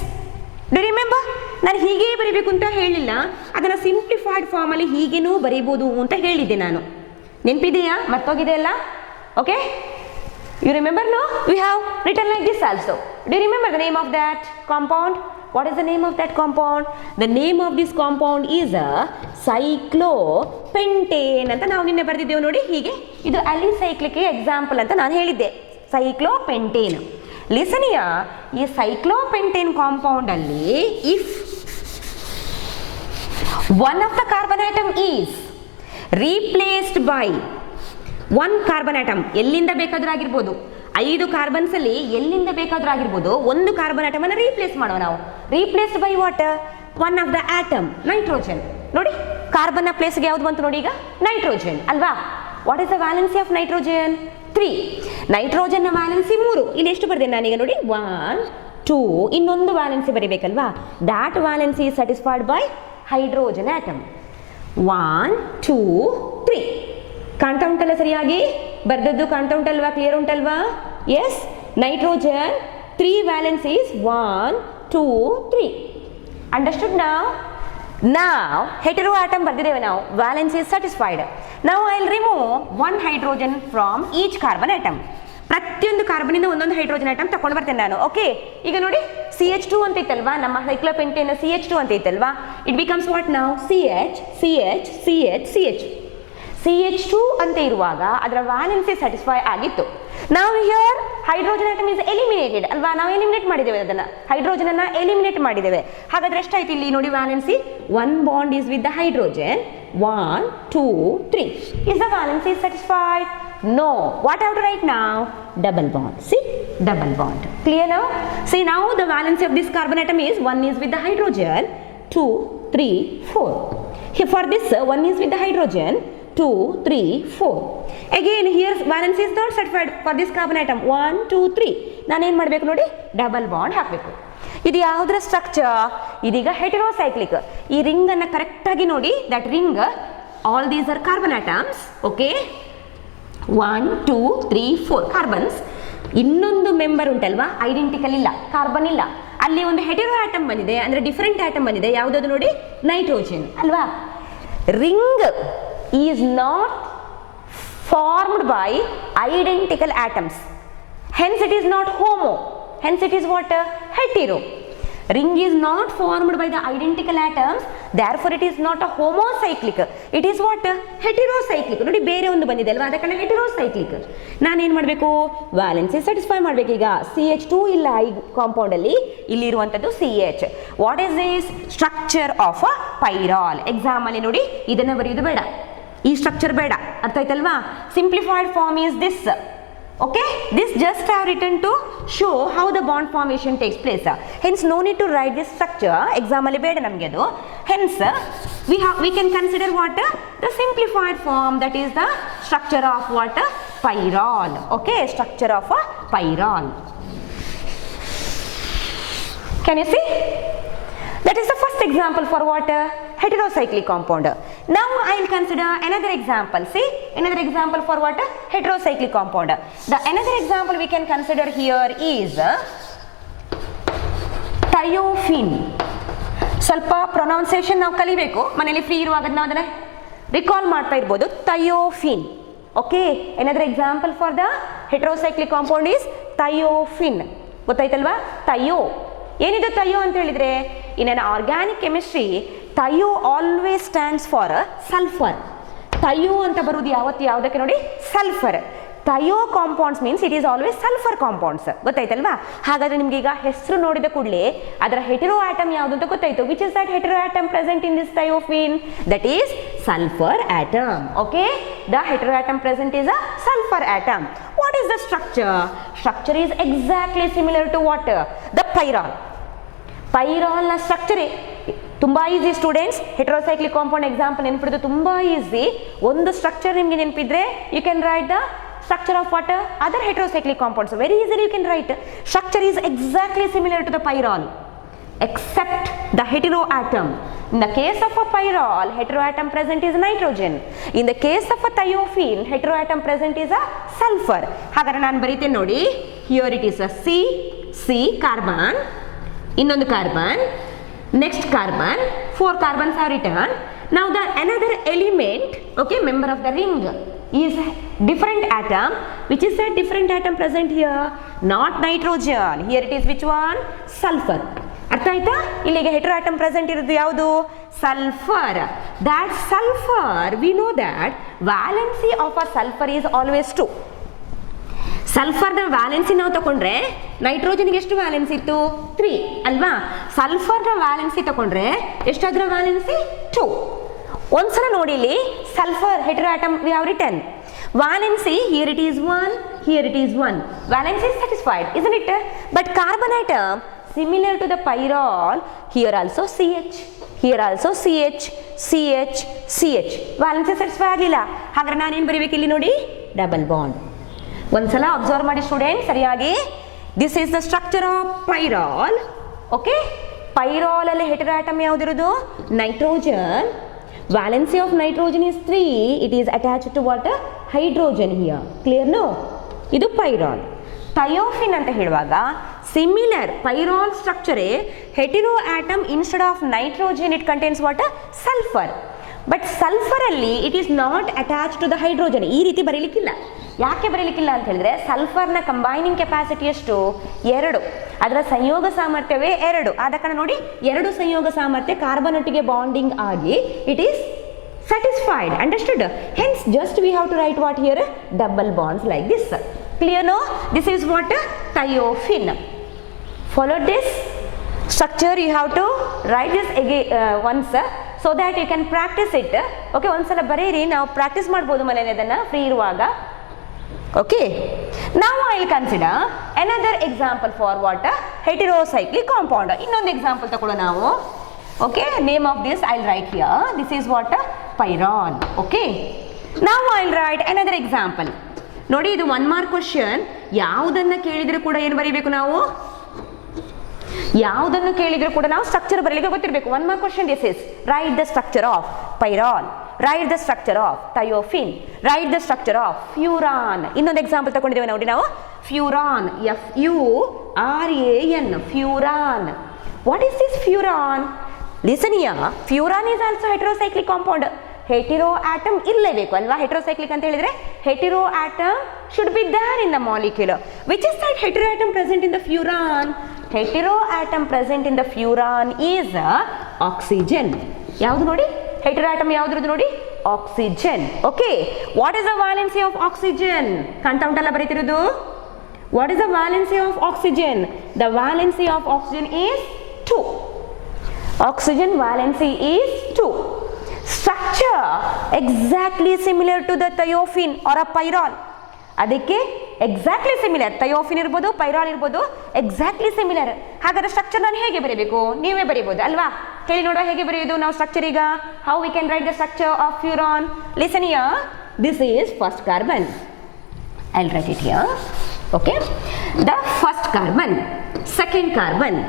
Do remember? ನಾನು ಹೀಗೆ ಬರೀಬೇಕು ಅಂತ ಹೇಳಿಲ್ಲ, ಅದನ್ನು ಸಿಂಪ್ಲಿಫೈಡ್ ಫಾರ್ಮಲ್ಲಿ ಹೀಗೇನೂ ಬರೀಬೋದು ಅಂತ ಹೇಳಿದ್ದೆ ನಾನು. ನೆನಪಿದೆಯಾ? ಮರ್ತೋಗಿದೆ ಅಲ್ಲ? Okay, You remember, no? We have written like this also. Do you remember the name of that compound? What is the name of that compound? The name of this compound is a cyclopentane ಅಂತ ನಾವು ನಿನ್ನೆ ಬರೆದಿದ್ದೇವೆ ನೋಡಿ. ಹೀಗೆ ಇದು ಅಲಿಸೈಕ್ಲಿಕ್ example ಅಂತ ನಾನು ಹೇಳಿದ್ದೆ, ಸೈಕ್ಲೋಪೆಂಟೇನ್. ಲಿಸನಿಯ ಈ ಸೈಕ್ಲೋಪೆಂಟೇನ್ ಕಾಂಪೌಂಡ್ ಅಲ್ಲಿ if one of the carbon atom is replaced by one carbon atom, ಎಲ್ಲಿಂದ ಬೇಕಾದ್ರೂ ಆಗಿರ್ಬೋದು, 5 ಕಾರ್ಬನ್ಸ್ ಅಲ್ಲಿ ಎಲ್ಲಿಂದ ಬೇಕಾದ್ರೂ ಆಗಿರ್ಬೋದು, ಒಂದು ಕಾರ್ಬನ್ ಆಟಮ್ ಅನ್ನು ರೀಪ್ಲೇಸ್ ಮಾಡುವ ನಾವು. Replaced by what? One of the atom, nitrogen. ನೋಡಿ ಕಾರ್ಬನ್ ನ ಪ್ಲೇಸ್ಗೆ ಯಾವ್ದು ಬಂತು ನೋಡಿ, ಈಗ ನೈಟ್ರೋಜನ್ ಅಲ್ವಾ. What is the valency of nitrogen? 3. Nitrogen ನ ವ್ಯಾಲೆನ್ಸಿ 3. ಇಲ್ಲಿ ಎಷ್ಟು ಬರ್ದೆ ನಾನೀಗ ನೋಡಿ, 1 2, ಇನ್ನೊಂದು ವ್ಯಾಲೆನ್ಸಿ ಬರಿಬೇಕಲ್ವಾ. That valency is satisfied by hydrogen atom. 1 2 3 ಕಾಣ್ತಾ ಉಂಟಲ್ಲ, ಸರಿಯಾಗಿ ಬರ್ದದ್ದು ಕಾಣ್ತಾ ಉಂಟಲ್ವಾ, ಕ್ಲಿಯರ್ ಉಂಟಲ್ವಾ? S, nitrogen 3 ವ್ಯಾಲೆನ್ಸೀಸ್ 1 2 3. ಅಂಡರ್ಸ್ಟುಡ್ ನಾವು? ನಾವು ಹೆಟೆರೋ ಆಟಮ್ ಬರ್ದಿದ್ದೇವೆ ನಾವು, ವ್ಯಾಲೆನ್ಸಿ ಇಸ್ ಸ್ಯಾಟಿಸ್ಫೈಡ್. ನಾವು I will remove 1 hydrogen from each carbon atom. ಪ್ರತಿಯೊಂದು ಕಾರ್ಬನಿಂದ ಒಂದೊಂದು ಹೈಡ್ರೋಜನ್ ಆಟಮ್ ತಗೊಂಡು ಬರ್ತೇನೆ ನಾನು. ಓಕೆ, ಈಗ ನೋಡಿ CH2 ಅಂತ ಇತ್ತಲ್ವಾ, ನಮ್ಮ ಸೈಕ್ಲೋಪೆಂಟೇನ್ CH2 ಅಂತ ಇತ್ತಲ್ವಾ. ಇಟ್ ಬಿಕಮ್ಸ್ ವಾಟ್ ನಾವು? CH CH CH CH. CH2 ಅಂತ ಇರುವಾಗ ಅದರ ವ್ಯಾಲೆನ್ಸಿ ಸ್ಯಾಟಿಸ್ಫೈ ಆಗಿತ್ತು. ನಾವು here hydrogen atom is eliminated ಅಲ್ವಾ, ನಾವು ಎಲಿಮಿನೇಟ್ ಮಾಡಿದ್ದೇವೆ ಅದನ್ನ, ಹೈಡ್ರೋಜನ್ ಅನ್ನ ಎಲಿಮಿನೇಟ್ ಮಾಡಿದ್ದೇವೆ. ಹಾಗಾದ್ರೆ ಎಷ್ಟಾಯ್ತು ಇಲ್ಲಿ ನೋಡಿ valency? 1 bond is with the hydrogen, 1 2 3. Is the valency satisfied? No. What I have to write now? Double bond. See? Double bond. Clear now? See now the valency of this carbon atom is 1 is with the hydrogen, 2 3 4. Here for this 1 is with the hydrogen, 2 3 4. Again here valence is not satisfied for this carbon atom, 1 2 3. ನಾನು ಏನು ಮಾಡಬೇಕು ನೋಡಿ, double bond ಹಾಕಬೇಕು. ಇದು ಯಾವುದರ structure? ಇದೀಗ ಹೆಟೆರೋಸೈಕ್ಲಿಕ್. ಈ ring ಅನ್ನು ಕರೆಕ್ಟ್ ಆಗಿ ನೋಡಿ, that ring all these are carbon atoms. Okay, 1 2 3 4 carbons. ಇನ್ನೊಂದು ಮೆಂಬರ್ ಉಂಟಲ್ವಾ, ಐಡೆಂಟಿಕಲ್ ಇಲ್ಲ, ಕಾರ್ಬನ್ ಇಲ್ಲ, ಅಲ್ಲಿ ಒಂದು ಹೆಟೆರೋ ಆಟಮ್ ಬಂದಿದೆ, ಅಂದ್ರೆ ಡಿಫರೆಂಟ್ ಆಟಮ್ ಬಂದಿದೆ. ಯಾವುದಾದ್ರು ನೋಡಿ, ನೈಟ್ರೋಜನ್ ಅಲ್ವಾ. Ring is not formed by identical atoms, hence it is not homo, hence it is what? Hetero. Ring is not formed by the identical atoms, therefore it is not a homocyclic. It is what? Heterocyclic. ನೋಡಿ ಬೇರೆ ಒಂದು ಬಂದಿದೆ ಅಲ್ವಾ, ಅದಕ್ಕೆ ಹೆಟೆರೋಸೈಕ್ಲಿಕ್. ನಾನು ಏನು ಮಾಡಬೇಕು? Valency satisfy ಮಾಡಬೇಕು. ಈಗ CH2 ಇಲ್ಲ ಈ ಕಾಂಪೌಂಡ್ ಅಲ್ಲಿ, ಇಲ್ಲಿ ಇರುವಂತದ್ದು CH. What is this? Structure of a pyrrole. Exam ಅಲ್ಲಿ ನೋಡಿ ಇದನ್ನ ಬರೆಯೋದು ಬೇಡ, ಈ ಸ್ಟ್ರಕ್ಚರ್ ಬೇಡ, ಅರ್ಥ ಆಯ್ತಲ್ವಾ? Simplified form is this. Okay, this just I have written to show how the bond formation takes place. Hence no need to write this structure, exam alli beda namge adu. Hence we can consider what? The simplified form, that is the structure of what? Pyrrole. Okay, structure of a pyrrole. Can you see? That is the first example for what? Heterocyclic compound. Now I will consider another example. See, another example for what? Heterocyclic compound. The another example we can consider here is thiophene. ಸ್ವಲ್ಪ pronunciation ನಾವು ಕಲಿಬೇಕು, ಮನೆಯಲ್ಲಿ free ಇರುವಾಗ ನಾವು ಅದನ್ನ recall ಮಾಡ್ತಾ ಇರ್ಬೋದು. Thiophene. Okay, another example for the heterocyclic compound is thiophene. ಗೊತ್ತಾಯ್ತಲ್ವಾ? ಥಯೋ. ಏನಿದು ಥಯೋ ಅಂತ ಹೇಳಿದ್ರೆ, in an organic chemistry thio always stands for sulphur. Thio ಅಂತ ಬರುವುದು ಯಾವುದಕ್ಕೆ ನೋಡಿ? Sulphur. Thio compounds means it is always sulphur compounds. ಗೊತ್ತಾಯ್ತಲ್ವಾ? ಹಾಗಾದ್ರೆ ನಿಮ್ಗೆ ಈಗ ಹೆಸರು ನೋಡಿದ ಕೂಡಲೇ ಅದರ ಹೆಟೆರೋ ಆಟಮ್ ಯಾವುದು ಅಂತ ಗೊತ್ತಾಯ್ತು. Which is that hetero atom present in this thiophene? That is sulphur atom. Okay, the hetero atom present is a sulphur atom. What is the structure? Structure is exactly similar to what? The pyrrole. Pyrrole ನ structure ತುಂಬಾ easy students. Heterocyclic compound example ನೆನಪಿಡೋದು ತುಂಬಾ easy. ಒಂದು structure ನಿಮಗೆ ನೆನಪಿದ್ರೆ you can write the structure of what? Other heterocyclic compounds. Very easily you can write. Structure is exactly similar to the pyrrole except the heteroatom. In the case of a pyrrole, heteroatom present is nitrogen. In the case of a thiophene, heteroatom present is a sulfur. ಹಾಗಾದ್ರೆ ನಾನು ಬರೀತೇನೆ ನೋಡಿ. Here it is a C carbon, ಇನ್ನೊಂದು carbon, next carbon, 4 carbons are written. Now the another element, okay, member of the ring, is different atom. Which is that different atom present here? Not nitrogen. Here it is which one? Sulfur. ಅರ್ಥ ಆಯ್ತಾ? ಇಲ್ಲಿಗೆ hetero atom present ಇರೋದು ಯಾವುದು? Sulphur. That sulfur, we know that valency of a sulfur is always 2. ಸಲ್ಫರ್ನ valency ನಾವು ತಗೊಂಡ್ರೆ ನೈಟ್ರೋಜನ್ಗೆ ಎಷ್ಟು valency ಇತ್ತು? 3 ಅಲ್ವಾ? ಸಲ್ಫರ್ನ ವ್ಯಾಲೆನ್ಸಿ ತಗೊಂಡ್ರೆ ಎಷ್ಟಾದ್ರ ವ್ಯಾಲೆನ್ಸಿ? 2. ಒಂದ್ಸಲ ನೋಡಿ ಇಲ್ಲಿ sulphur hetero atom we have written valency, here it is 1, here it is 1. Valency is satisfied, isn't it? But carbon atom, similar to the pyrrole, here also CH, here also CH, CH, CH. Valency satisfy ಆಗಲಿಲ್ಲ. ಹಾಗಾದ್ರೆ ನಾನೇನು ಬರೀಬೇಕು ಇಲ್ಲಿ ನೋಡಿ? Double bond. ಒಂದ್ಸಲ observe ಮಾಡಿ student ಸರಿಯಾಗಿ. This is the structure of pyrrole. Okay, pyrrole ಅಲ್ಲಿ ಹೆಟೆರೋ ಆಟಮ್ ಯಾವುದಿರೋದು? Nitrogen. Valency of nitrogen is 3. It is attached to what? Hydrogen here. Clear no? ಇದು ಪೈರಾಲ್. ಥಯೋಫಿನ್ ಅಂತ ಹೇಳುವಾಗ similar pyrrole structure hetero atom instead of nitrogen it contains what? Sulphur. But sulphur ಅಲ್ಲಿ it is not attach to the hydrogen. ಈ ರೀತಿ ಬರೀಲಿಕ್ಕಿಲ್ಲ. ಯಾಕೆ ಬರೀಲಿಕ್ಕಿಲ್ಲ ಅಂತ ಹೇಳಿದ್ರೆ ಸಲ್ಫರ್ನ combining capacity ಎಷ್ಟು? 2. ಅದರ ಸಂಯೋಗ ಸಾಮರ್ಥ್ಯವೇ 2. ಆದ ಕಾರಣ ನೋಡಿ 2 ಸಂಯೋಗ ಸಾಮರ್ಥ್ಯ ಕಾರ್ಬನ್ ಒಟ್ಟಿಗೆ ಬಾಂಡಿಂಗ್ ಆಗಿ it is satisfied. Understood? Hence just we have to write what here? Double bonds like this. Clear no? This is what? Thiophene. Follow this structure. You have to write this again once so that you can practice it. Okay, ಒಂದ್ಸಲ ಬರೀರಿ. ನಾವು practice ಮಾಡ್ಬೋದು ಮನೆಯಲ್ಲಿ ಅದನ್ನ free ಇರುವಾಗ. Okay, now I will consider another example for what? Heterocyclic compound. ಇನ್ನೊಂದು example ತಗೊಳ್ಳೋಣ ನಾವು. Okay, name of this I'll write here. This is what? Pyrrole. Okay, now I'll write another example. ನೋಡಿ ಇದು 1 mark question. ಯಾವುದನ್ನ ಕೇಳಿದ್ರು ಕೂಡ ಏನು ಬರೀಬೇಕು ನಾವು? ಯಾವುದನ್ನು ಕೇಳಿದ್ರು ಕೂಡ ನಾವು ಸ್ಟ್ರಕ್ಚರ್ ಬರಲಿಕ್ಕೆ ಗೊತ್ತಿರಬೇಕು. 1 mark question this is. Write the structure of pyrrole. Write the structure of thiophene. Write the structure of furan. ಇನ್ನೊಂದು ಎಕ್ಸಾಂಪಲ್ ತಗೊಂಡಿದ್ದೇವೆ ನೋಡಿ ನಾವು. Furan. F-U-R-A-N. Furan. What is this furan? Listen here. Furan is also heterocyclic compound. Hetero atom ಇರಲೇಬೇಕು ಅಲ್ವಾ? Heterocyclic ಅಂತ ಹೇಳಿದ್ರೆ hetero atom should be there in the molecule. Which is that hetero atom present in the furan? Hetero atom present in the furan is oxygen. ಯಾವುದು ನೋಡಿ? Hetero atom ಯಾವ್ದು ನೋಡಿ? Oxygen. Okay, what is the valency of oxygen? ಕಾಣ್ತಾ ಉಂಟಲ್ಲ ಬರೀತಿರೋದು? What is the valency of oxygen? The valency of oxygen is 2. Oxygen valency is 2. Structure exactly similar to the thiophene or a pyrrole. ಅದಕ್ಕೆ exactly similar. ಥಯೋಫಿನ್ ಇರ್ಬೋದು, ಪೈರಾಲ್ ಇರ್ಬೋದು, exactly similar. ಹಾಗಾದ್ರೆ structure ನಾನು ಹೇಗೆ ಬರೀಬೇಕು? ನೀವೇ ಬರೀಬೋದು ಅಲ್ವಾ? ಹೇಳಿ ನೋಡುವ ಹೇಗೆ ಬರೆಯೋದು ನಾವು ಸ್ಟ್ರಕ್ಚರ್ ಈಗ. How we can write the structure of furan? Listen here. This is first carbon. I will write it here. Okay, the first carbon, second carbon,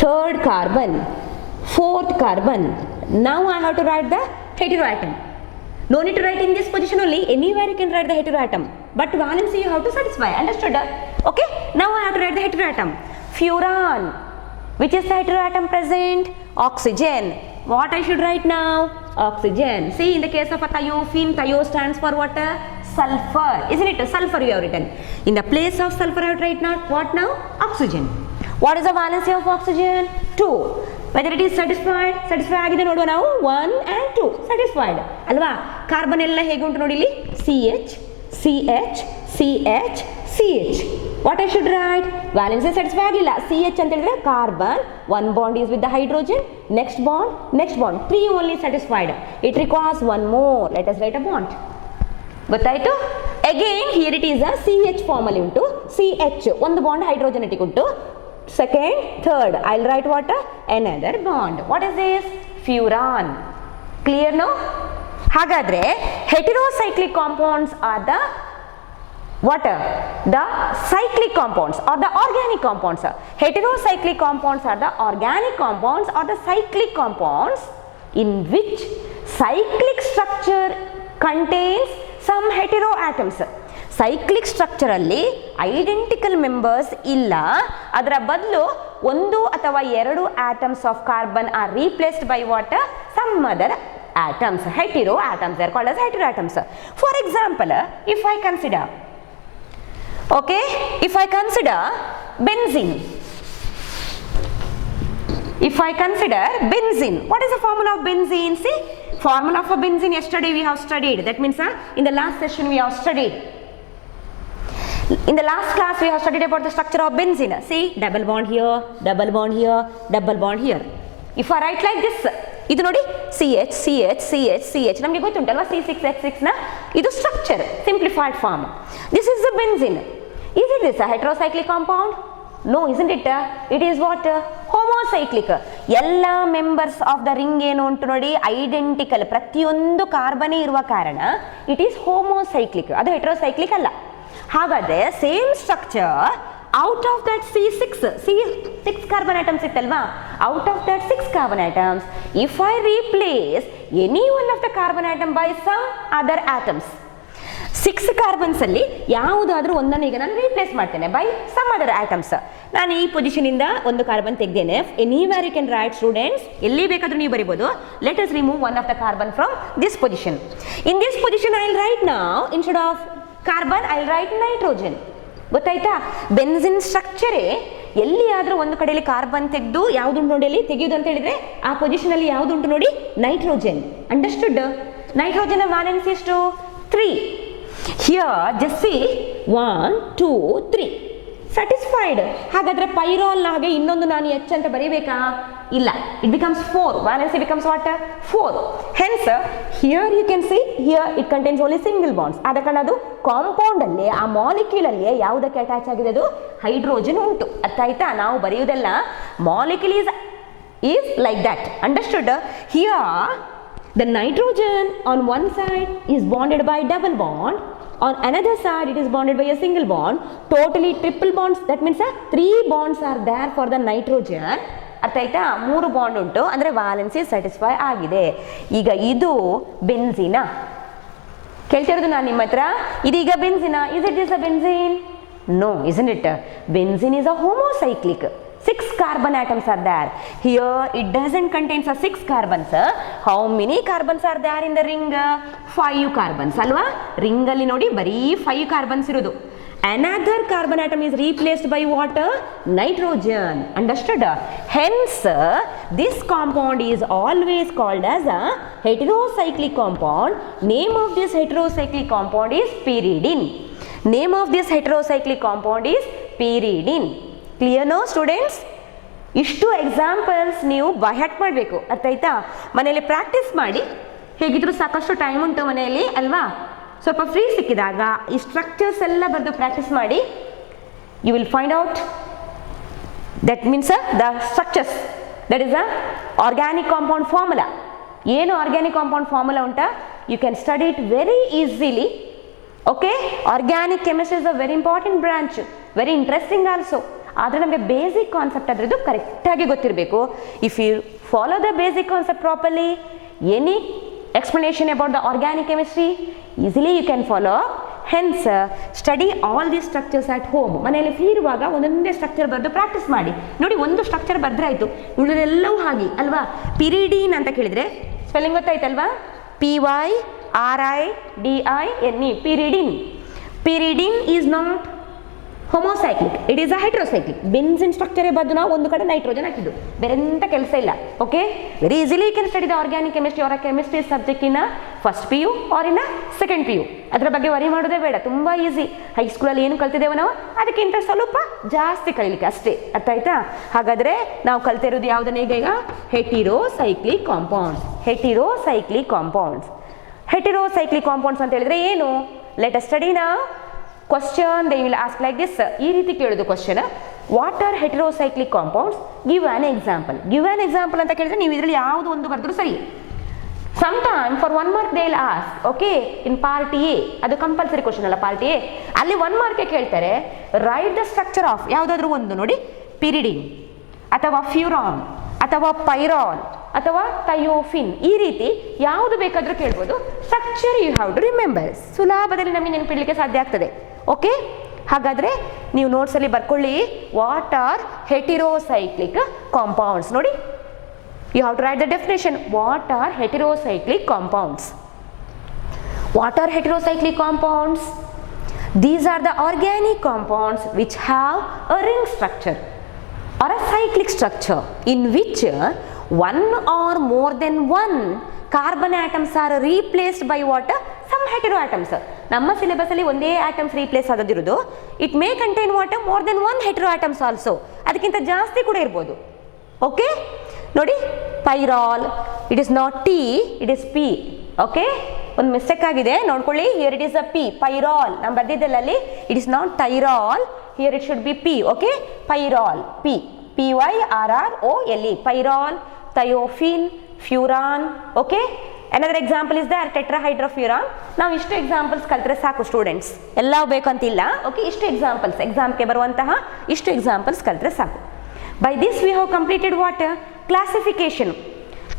third carbon, fourth carbon. Now I have to write the heteroatom. No need to write in this position only. Anywhere you can write the heteroatom. But valency you have to satisfy. Understood? Okay. Now I have to write the heteroatom. Furan. Which is the heteroatom present? Oxygen. What I should write now? Oxygen. See, in the case of a thiophene, thio stands for what? Sulfur. Isn't it? Sulfur you have written. In the place of sulfur I have to write now what now? Oxygen. What is the valency of oxygen? 2. Whether it is satisfied? Satisfied ಆಗಿದೆ ನೋಡುವ ನಾವು. 1 and 2 satisfied ಅಲ್ವಾ? Carbon ಎಲ್ಲ ಹೇಗೆ ಉಂಟು ನೋಡಿ ಇಲ್ಲಿ. CH, CH, CH, CH. What I should write? Valency satisfy ಆಗಿಲ್ಲ. CH ಅಂತ ಹೇಳಿದ್ರೆ carbon, 1 bond is with the hydrogen, next bond, 3 only satisfied. It requires 1 more. Let us write a bond. ಗೊತ್ತಾಯ್ತು? Again here it is a CH form ಅಲ್ಲಿ ಉಂಟು. CH ಒಂದು bond ಹೈಡ್ರೋಜನೆಟಿಕ್ ಉಂಟು. Second, third, I'll write what? Another bond. What is this? Furan. Clear no? ಹಾಗಾದ್ರೆ heterocyclic compounds are the what? The cyclic compounds or the organic compounds. Heterocyclic compounds are the organic compounds or the cyclic compounds in which cyclic structure contains some heteroatoms. Cyclic structure ಅಲ್ಲಿ identical members ಇಲ್ಲ, ಅದರ ಬದಲು 1 ಅಥವಾ 2 atoms of carbon are replaced by what? Some other atoms. Hetero atoms, they are called as heteroatoms. For example, if I consider, okay, if I consider benzene, if I consider benzene, what is the formula of benzene? See, formula for benzene yesterday we have studied. That means in the last session we have studied. In the last class we have studied about the structure of benzene. See, double bond here, double bond here, double bond here. If I write like this, ಇದು ನೋಡಿ CH CH CH CH ನಮಗೆ ಗೊತ್ತುಂಟಲ್ವಾ C6H6 ನ ಇದು structure simplified form. This is the benzene. Is it this a heterocyclic compound? No, isn't it? It is what? Homocyclic. ಎಲ್ಲ members of the ring ಏನು ಉಂಟು ನೋಡಿ identical, ಪ್ರತಿಯೊಂದು ಕಾರ್ಬನೇ ಇರುವ ಕಾರಣ ಇಟ್ ಈಸ್ ಹೋಮೋಸೈಕ್ಲಿಕ್, ಅದು ಹೆಟರೋಸೈಕ್ಲಿಕ್ ಅಲ್ಲ. ಹಾಗಾದ್ರೆ same structure out of that C6 carbon atoms ಇತ್ತಲ್ವಾ, out of that 6 carbon atoms, if I replace any one of the carbon atom by some other atoms, 6 carbons ಅಲ್ಲಿ ಯಾವುದಾದ್ರೂ ಒಂದನ್ನು ಈಗ ನಾನು ರೀಪ್ಲೇಸ್ ಮಾಡ್ತೇನೆ ಬೈ ಸಮ್ ಅದರ್ ಆಟಮ್ಸ್. ನಾನು ಈ position ಇಂದ ಒಂದು ಕಾರ್ಬನ್ ತೆಗೆದೇನೆ. Anywhere you can write students, ಎಲ್ಲಿ ಬೇಕಾದ್ರೂ ನೀವು ಬರೀಬಹುದು. Let us remove one of the carbon from this position. In this position I will write now instead of carbon I will write nitrogen. ಗೊತ್ತಾಯ್ತಾ? Benzene ಸ್ಟ್ರಕ್ಚರೇ ಎಲ್ಲಿಯಾದರೂ ಒಂದು ಕಡೆಯಲ್ಲಿ ಕಾರ್ಬನ್ ತೆಗೆದು ಯಾವುದುಂಟು ನೋಡಿ ಅಲ್ಲಿ ತೆಗೆಯುವುದು ಅಂತ ಹೇಳಿದ್ರೆ ಆ ಪೊಸಿಷನ್ ಅಲ್ಲಿ ಯಾವುದುಂಟು ನೋಡಿ ನೈಟ್ರೋಜನ್. ಅಂಡರ್ಸ್ಟುಡ್? ನೈಟ್ರೋಜನ್ ವ್ಯಾಲೆನ್ಸಿ ಎಷ್ಟು? 3. Here just see 1 2 3 satisfied. ಹಾಗಾದ್ರೆ ಪೈರಾಲ್ ಹಾಗೆ ಇನ್ನೊಂದು ನಾನು H ಅಂತ ಬರೀಬೇಕಾ? ಇಲ್ಲ. It becomes 4. Valency becomes what? 4. Hence here you can see here it contains only single bonds. ಆದ ಕಾರಣ ಅದು ಕಾಂಪೌಂಡ್ ಅಲ್ಲಿ ಆ ಮಾಲಿಕ್ಯೂಲ್ ಅಲ್ಲಿ ಯಾವುದಕ್ಕೆ ಅಟ್ಯಾಚ್ ಆಗಿದೆ? ಅದು ಹೈಡ್ರೋಜನ್ ಉಂಟು. ಅರ್ಥ ಆಯ್ತಾ? ನಾವು ಬರೆಯುವುದೆಲ್ಲ molecule is like that. Understood? Here the nitrogen on one side is bonded by double bond, on another side it is bonded by a single bond, totally triple bonds. That means 3 bonds are there for the nitrogen. ಅರ್ಥ ಆಯ್ತಾ? 3 bond ಉಂಟು, ಅಂದರೆ valency satisfy ಆಗಿದೆ. ಈಗ ಇದು ಬೆನ್ಸಿನಾ? ಕೇಳ್ತಿರೋದು ನಾನು ನಿಮ್ಮ ಹತ್ರ, ಇದೀಗ ಬೆನ್ಸಿನಾ? Is it is a benzene? No, isn't it? Benzene is a homocyclic. 6 carbon atoms are there. Here it doesn't contain 6 carbons. How many carbons are there in the ring? 5 carbons ಅಲ್ವಾ? ರಿಂಗ್ ಅಲ್ಲಿ ನೋಡಿ ಬರೀ 5 carbons ಇರೋದು. Another carbon atom is replaced by what? Nitrogen. Understood? Hence this compound is always called as a heterocyclic compound. Name of this heterocyclic compound is pyridine. Name of this heterocyclic compound is pyridine. Clear now students? ಇಷ್ಟು examples ನೀವು ಬೈಹ್ಯಾಟ್ ಮಾಡಬೇಕು. ಅರ್ಥ ಆಯ್ತಾ? ಮನೆಯಲ್ಲಿ practice ಮಾಡಿ. ಹೇಗಿದ್ರು ಸಾಕಷ್ಟು time ಉಂಟು ಮನೆಯಲ್ಲಿ ಅಲ್ವಾ? ಸ್ವಲ್ಪ ಫ್ರೀ ಸಿಕ್ಕಿದಾಗ ಈ ಸ್ಟ್ರಕ್ಚರ್ಸ್ ಎಲ್ಲ ಬರೆದು ಪ್ರಾಕ್ಟೀಸ್ ಮಾಡಿ. You will find out that means the structures, that is a organic compound formula. ಏನು ಆರ್ಗ್ಯಾನಿಕ್ ಕಾಂಪೌಂಡ್ ಫಾರ್ಮುಲಾ ಉಂಟಾ? You can study it very easily. Okay, organic chemistry is a very important branch, very interesting also. ಆದರೆ ನಮಗೆ basic concept ಅದರದ್ದು ಕರೆಕ್ಟಾಗಿ ಗೊತ್ತಿರಬೇಕು. If you follow the basic concept properly, any explanation about the organic chemistry easily you can follow. Hence study all these structures at home. ಮನೆಯಲ್ಲಿ free ಇರುವಾಗ ಒಂದೊಂದೇ structure ಬರೆದು practice ಮಾಡಿ. ನೋಡಿ, ಒಂದು ಸ್ಟ್ರಕ್ಚರ್ ಬರೆದ್ರಾಯ್ತು, ಉಳಿದೆಲ್ಲವೂ ಹಾಗೆ ಅಲ್ವಾ? ಪಿರಿಡಿನ್ ಅಂತ ಕೇಳಿದರೆ spelling ಗೊತ್ತಾಯ್ತಲ್ವಾ? PYRIDINE, pyridine. Pyridine is not homocyclic, it is a heterocyclic. Benzene ಸ್ಟ್ರಕ್ಚರೇ ಬದ್ದು ನಾವು ಒಂದು ಕಡೆ ನೈಟ್ರೋಜನ್ ಹಾಕಿದ್ದು, ಬೇರೆ ಎಂತ ಕೆಲಸ ಇಲ್ಲ. Okay, very easily you can study the organic chemistry or chemistry subject in first PU or in second PU. ಅದರ ಬಗ್ಗೆ ವರಿ ಮಾಡೋದೇ ಬೇಡ, ತುಂಬ ಈಸಿ. ಹೈಸ್ಕೂಲಲ್ಲಿ ಏನು ಕಲ್ತಿದ್ದೇವೆ ನಾವು ಅದಕ್ಕಿಂತ ಸ್ವಲ್ಪ ಜಾಸ್ತಿ ಕಲೀಲಿಕ್ಕೆ ಅಷ್ಟೇ. ಅರ್ಥ ಆಯ್ತಾ? ಹಾಗಾದರೆ ನಾವು ಕಲ್ತಿರೋದು ಯಾವುದನ್ನ ಈಗ heterocyclic compounds. Heterocyclic compounds, heterocyclic compounds ಅಂತ ಹೇಳಿದ್ರೆ ಏನು? Let us study now. Question they will ask like this. ಈ ರೀತಿ ಕೇಳೋದು question, what are heterocyclic compounds? Give an example. Give an example ಅಂತ ಕೇಳಿದ್ರೆ ನೀವು ಇದರಲ್ಲಿ ಯಾವುದು ಒಂದು ಬರೆದ್ರು ಸರಿ. Some time for 1 mark they will ask. Okay, in part A, ಅದು ಕಂಪಲ್ಸರಿ ಕ್ವಶನ್ ಅಲ್ಲ ಪಾರ್ಟ್ ಎ, ಅಲ್ಲಿ 1 ಮಾರ್ಕ್ಗೆ ಕೇಳ್ತಾರೆ. ರೈಟ್ ದ ಸ್ಟ್ರಕ್ಚರ್ ಆಫ್ ಯಾವುದಾದ್ರೂ ಒಂದು ನೋಡಿ, ಪಿರಿಡಿನ್ ಅಥವಾ ಫ್ಯೂರಾನ್ ಅಥವಾ ಪೈರಾಲ್ ಅಥವಾ ಥಯೋಫಿನ್, ಈ ರೀತಿ ಯಾವುದು ಬೇಕಾದರೂ ಕೇಳ್ಬೋದು. Structure you have to remember. ಸುಲಭದಲ್ಲಿ ನಮಗೆ ನೆನಪಿಡಲಿಕ್ಕೆ ಸಾಧ್ಯ ಆಗ್ತದೆ. ಓಕೆ, ಹಾಗಾದರೆ ನೀವು ನೋಟ್ಸಲ್ಲಿ ಬರ್ಕೊಳ್ಳಿ, ವಾಟ್ ಆರ್ ಹೆಟಿರೋಸೈಕ್ಲಿಕ್ ಕಾಂಪೌಂಡ್ಸ್. ನೋಡಿ, You have to write the definition. What are heterocyclic compounds? What are heterocyclic compounds? These are the organic compounds which have a ring structure or a cyclic structure in which one or more than one carbon atoms are replaced by what? Some heteroatoms. ನಮ್ಮ syllabus ಅಲ್ಲಿ ಒಂದೇ atoms replace ಆಗೋದಿರೋದು. It may contain what? More than one heteroatoms also. ಅದಕ್ಕಿಂತ ಜಾಸ್ತಿ ಕೂಡ ಇರ್ಬೋದು. ಓಕೆ, ನೋಡಿ pyrrole, it is not T, it is P. Okay, ಒಂದು ಮಿಸ್ಟೇಕ್ ಆಗಿದೆ ನೋಡ್ಕೊಳ್ಳಿ. Here it is a P, pyrrole. ನಾನು ಬರ್ದಿದ್ದಲ್ಲ ಅಲ್ಲಿ, it is not tyrrole, here it should be P. Okay, pyrrole, P, P Y R R O L E, pyrrole, thiophene, furan. Okay, another example is there tetrahydrofuran. ನಾವು ಇಷ್ಟು examples ಕಲ್ತ್ರೆ ಸಾಕು students, ಎಲ್ಲ ಬೇಕಂತಿಲ್ಲ. Okay, ಇಷ್ಟು examples, ಎಕ್ಸಾಮ್ಗೆ ಬರುವಂತಹ ಇಷ್ಟು examples ಕಲ್ತ್ರೆ ಸಾಕು. By this we have completed what? Classification.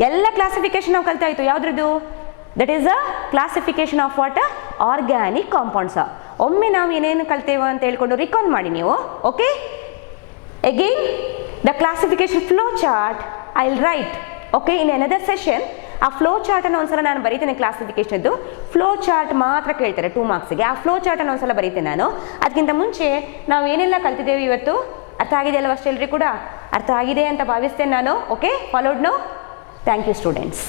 ಎಲ್ಲ ಕ್ಲಾಸಿಫಿಕೇಶನ್ ನಾವು ಕಲ್ತಾಯಿತು. ಯಾವುದ್ರದ್ದು? That is a classification of what? Organic compounds. ಒಮ್ಮೆ ನಾವು ಏನೇನು ಕಲ್ತೇವೆ ಅಂತ ಹೇಳ್ಕೊಂಡು ರಿಕಾಲ್ ಮಾಡಿ ನೀವು. Okay, again the classification flow chart I will write. Okay, in another session ಆ ಫ್ಲೋ ಚಾರ್ಟನ್ನು ಒಂದ್ಸಲ ನಾನು ಬರೀತೇನೆ. ಕ್ಲಾಸಿಫಿಕೇಶನ್ದು ಫ್ಲೋ ಚಾರ್ಟ್ ಮಾತ್ರ ಕೇಳ್ತಾರೆ 2 ಮಾರ್ಕ್ಸ್ಗೆ. ಆ ಫ್ಲೋ ಚಾರ್ಟನ್ನು ಒಂದ್ಸಲ ಬರೀತೇನೆ ನಾನು. ಅದಕ್ಕಿಂತ ಮುಂಚೆ ನಾವು ಏನೆಲ್ಲ ಕಲ್ತಿದ್ದೇವೆ ಇವತ್ತು ಅರ್ಥ ಆಗಿದೆ ಅಲ್ವ? ಅಷ್ಟೆಲ್ಲರಿ ಕೂಡ ಅರ್ಥ ಆಗಿದೆ ಅಂತ ಭಾವಿಸ್ತೇನೆ ನಾನು. Okay, followed no? Thank you students.